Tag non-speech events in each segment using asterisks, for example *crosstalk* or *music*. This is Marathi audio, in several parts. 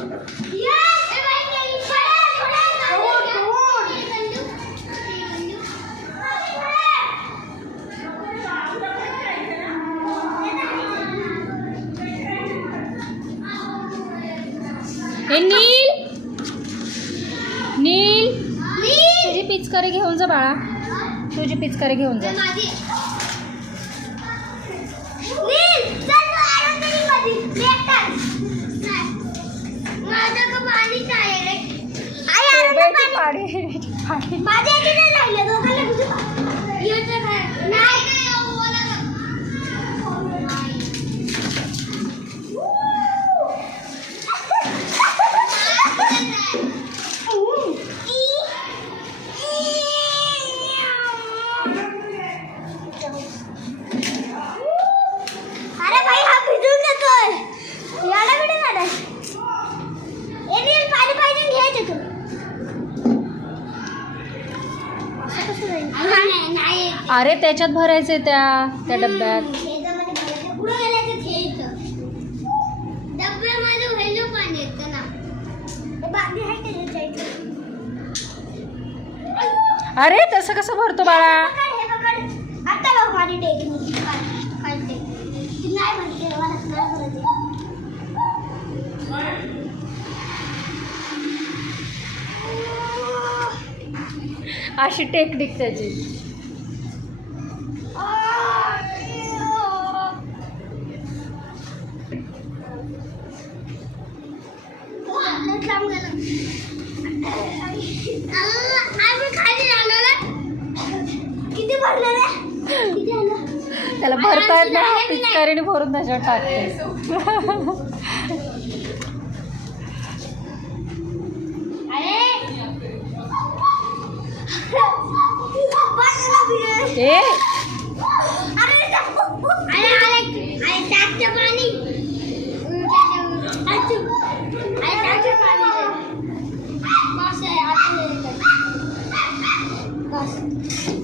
हे नील. नील. तुझी पिचकारी घेऊन जा बाळा. तुझी पिच करे घेऊन जा. नील माझ्या दोघांना अरे त्याच्यात भरायचे त्या त्या डब्यात. अरे तसं कसं भरतो बाळा? अशी टेक्निक त्याची. त्याला भरता येत नाही पिचकारीने भरून त्याच्यावर टाकते. *laughs* *laughs* এ Thank you.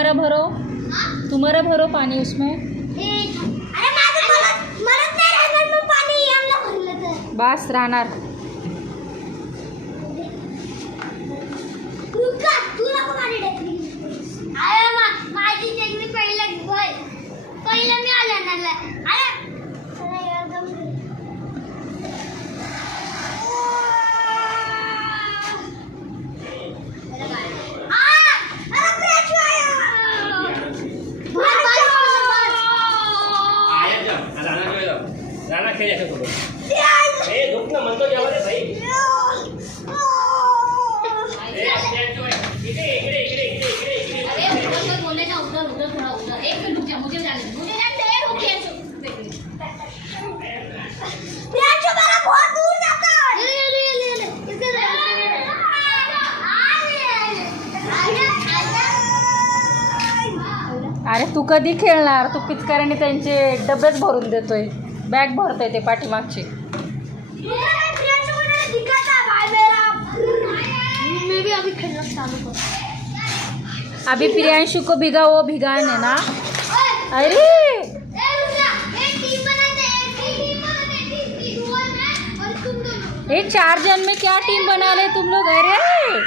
तुम्हारा भरो तुम्हारा भरो पानी उसमें। बास राहणार. अरे तू कधी खेळणार? तू पिचकाऱ्याने त्यांचे डबेच भरून देतोय. बॅग भरतोय ते पाठीमागचे. अभी प्रियांशु को भिगा वो भिगाने ना अरे! ये चार जन में क्या टीम बना ले तुम लोग? अरे!